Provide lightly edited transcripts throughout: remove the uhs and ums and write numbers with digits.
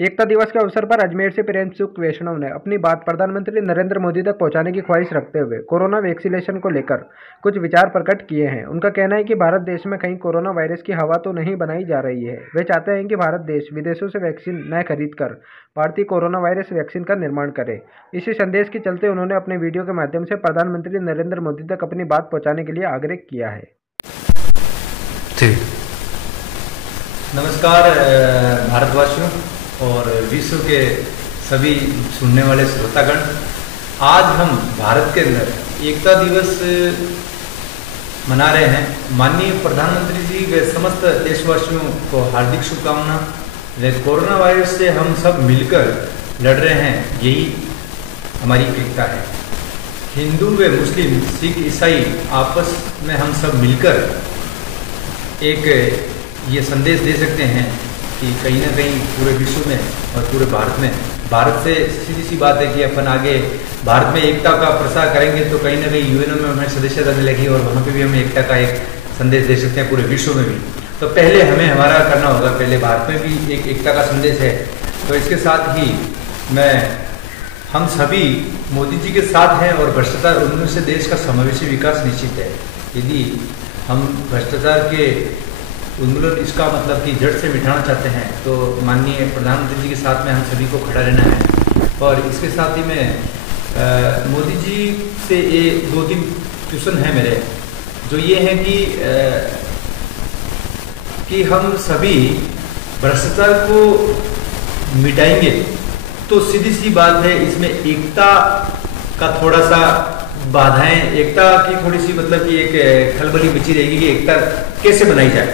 एकता दिवस के अवसर पर अजमेर से प्रेमसुख वैष्णव ने अपनी बात प्रधानमंत्री नरेंद्र मोदी तक पहुंचाने की ख्वाहिश रखते हुए कोरोना वैक्सीनेशन को लेकर कुछ विचार प्रकट किए हैं। उनका कहना है कि भारत देश में कहीं कोरोना वायरस की हवा तो नहीं बनाई जा रही है। वे चाहते हैं कि भारत देश विदेशों से वैक्सीन न खरीद कर भारतीय कोरोना वायरस वैक्सीन का निर्माण करे। इसी संदेश के चलते उन्होंने अपने वीडियो के माध्यम से प्रधानमंत्री नरेंद्र मोदी तक अपनी बात पहुँचाने के लिए आग्रह किया है। नमस्कार भारतवासियों और विश्व के सभी सुनने वाले श्रोतागण। आज हम भारत के अंदर एकता दिवस मना रहे हैं। माननीय प्रधानमंत्री जी व समस्त देशवासियों को हार्दिक शुभकामना। व कोरोना वायरस से हम सब मिलकर लड़ रहे हैं, यही हमारी एकता है। हिंदू व मुस्लिम, सिख, ईसाई आपस में हम सब मिलकर एक ये संदेश दे सकते हैं कि कहीं ना कहीं पूरे विश्व में और पूरे भारत से सीधी सी बात है कि अपन आगे भारत में एकता का प्रसार करेंगे तो कहीं ना कहीं यूएनओ में हमें सदस्यता मिलेगी और वहाँ पे भी हम एकता का एक संदेश दे सकते हैं पूरे विश्व में भी। तो पहले हमें हमारा करना होगा, पहले भारत में भी एक एकता का संदेश है। तो इसके साथ ही हम सभी मोदी जी के साथ हैं और भ्रष्टाचार उन्मूलन से देश का समावेशी विकास निश्चित है। यदि हम भ्रष्टाचार के उन्मूलन इसका मतलब कि जड़ से मिटाना चाहते हैं तो माननीय प्रधानमंत्री जी के साथ में हम सभी को खड़ा रहना है। और इसके साथ ही मैं मोदी जी से ये 2-3 क्वेश्चन है मेरे, जो ये हैं कि हम सभी भ्रष्टाचार को मिटाएंगे तो सीधी सी बात है, इसमें एकता का थोड़ा सा बाधाएं, एकता की थोड़ी सी मतलब कि एक खलबली बची रहेगी कि एकता कैसे बनाई जाए।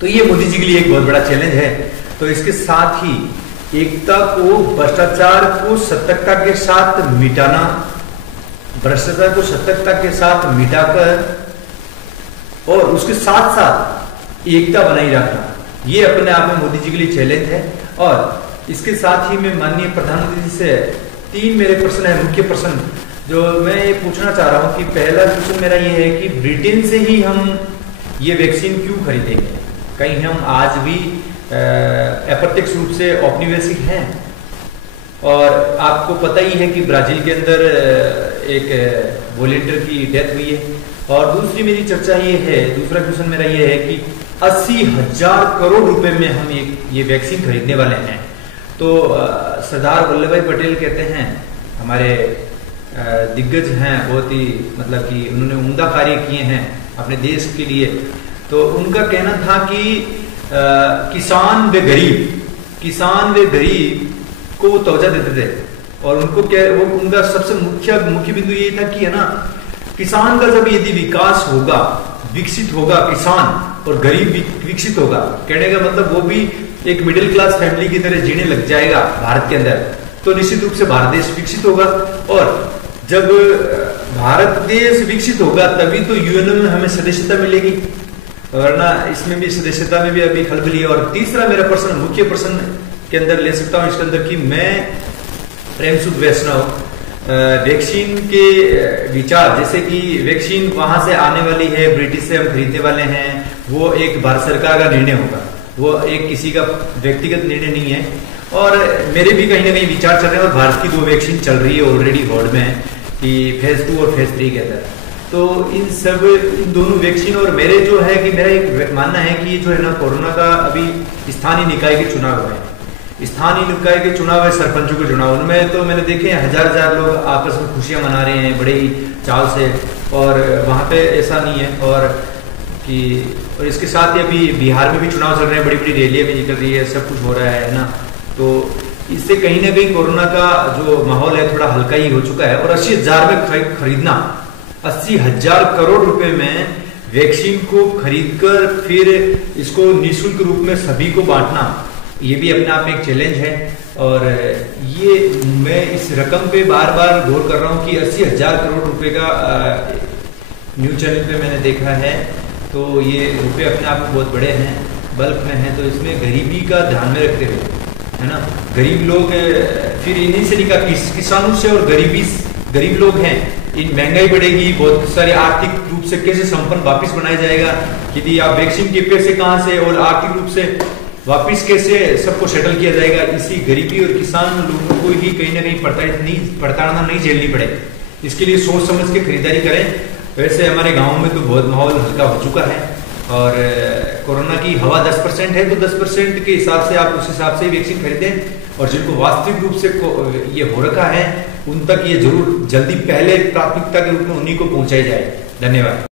तो ये मोदी जी के लिए एक बहुत बड़ा चैलेंज है। तो इसके साथ ही एकता को, भ्रष्टाचार को सतर्कता के साथ मिटाना, भ्रष्टाचार को सतर्कता के साथ मिटाकर और उसके साथ साथ एकता बनाई रखना, ये अपने आप में मोदी जी के लिए चैलेंज है। और इसके साथ ही मैं माननीय प्रधानमंत्री जी से 3 मेरे प्रश्न है, मुख्य प्रश्न जो मैं ये पूछना चाह रहा हूं कि पहला क्वेश्चन मेरा ये है कि ब्रिटेन से ही हम ये वैक्सीन क्यों खरीदेंगे? कहीं हम आज भी अप्रत्यक्ष रूप से औपनिवेशिक हैं। और आपको पता ही है कि ब्राजील के अंदर एक वॉलंटियर की डेथ हुई है। और दूसरी मेरी चर्चा ये है, दूसरा क्वेश्चन मेरा ये है कि 80,000 करोड़ रुपए में हम ये वैक्सीन खरीदने वाले हैं। तो सरदार वल्लभ भाई पटेल कहते हैं, हमारे दिग्गज हैं, बहुत ही मतलब कि उन्होंने उम्दा कार्य किए हैं अपने देश के लिए। तो उनका कहना था कि किसान व गरीब को वो तवज्जो देते थे। और उनको वो उनका सबसे मुख्य बिंदु ये था कि है ना, किसान का जब यदि विकास होगा, विकसित होगा किसान और गरीब विकसित होगा, कहने का मतलब वो भी एक मिडिल क्लास फैमिली की तरह जीने लग जाएगा भारत के अंदर, तो निश्चित रूप से भारत देश विकसित होगा। और जब भारत देश विकसित होगा तभी तो यूएनओ में हमें सदस्यता मिलेगी, वरना इसमें भी सदस्यता में भी अभी खलबली है। और तीसरा मेरा प्रश्न, मुख्य प्रश्न के अंदर ले सकता हूं इसके अंदर कि मैं प्रेमसुख वैष्णव वैक्सीन के विचार, जैसे कि वैक्सीन वहां से आने वाली है, ब्रिटिश से हम खरीदने वाले हैं, वो एक भारत सरकार का निर्णय होगा, वो एक किसी का व्यक्तिगत निर्णय नहीं है। और मेरे भी कहीं ना कहीं विचार चल रहे हैं और भारत की 2 वैक्सीन चल रही है ऑलरेडी वर्ल्ड में कि फेज 2 और फेज 3 के अंदर। तो इन दोनों वैक्सीन और मेरे जो है कि मेरा एक मानना है कि जो है ना, कोरोना का अभी स्थानीय निकाय के चुनाव है, स्थानीय निकाय के चुनाव है, सरपंचों के चुनाव, उनमें तो मैंने देखे हैं हजार लोग आपस में खुशियां मना रहे हैं बड़े ही चाव से। और वहां पे ऐसा नहीं है। और इसके साथ ही अभी बिहार में भी चुनाव चल रहे हैं, बड़ी बड़ी रैलियां भी निकल रही है, सब कुछ हो रहा है ना। तो इससे कहीं ना कहीं कोरोना का जो माहौल है थोड़ा हल्का ही हो चुका है। और 80,000 में खरीदना, 80,000 करोड़ रुपए में वैक्सीन को खरीदकर फिर इसको निःशुल्क रूप में सभी को बांटना, ये भी अपने आप में एक चैलेंज है। और ये मैं इस रकम पे बार बार गौर कर रहा हूँ कि 80,000 करोड़ रुपए का न्यूज चैनल पे मैंने देखा है। तो ये रुपए अपने आप में बहुत बड़े हैं, बल्क में हैं। तो इसमें गरीबी का ध्यान में रखते हुए, है ना, गरीब लोग फिर इन्हीं से निकाल, किसानों से, और गरीब लोग हैं, इन महंगाई बढ़ेगी, बहुत सारे आर्थिक रूप से कैसे संपन्न वापिस बनाया जाएगा यदि आप वैक्सीन के पैसे कहां से, और आर्थिक रूप से वापिस कैसे सबको सेटल किया जाएगा, इसी गरीबी और किसान लोगों को ही कहीं ना कहीं प्रताड़ना नहीं झेलनी पड़े, इसके लिए सोच समझ के खरीदारी करें। वैसे हमारे गाँव में तो बहुत माहौल हल्का हो चुका है और कोरोना की हवा 10% है, तो 10% के हिसाब से आप उस हिसाब से वैक्सीन खरीदें। और जिनको वास्तविक रूप से ये हो रखा है उन तक ये जरूर जल्दी पहले प्राथमिकता के रूप में उन्हीं को पहुंचाई जाए। धन्यवाद।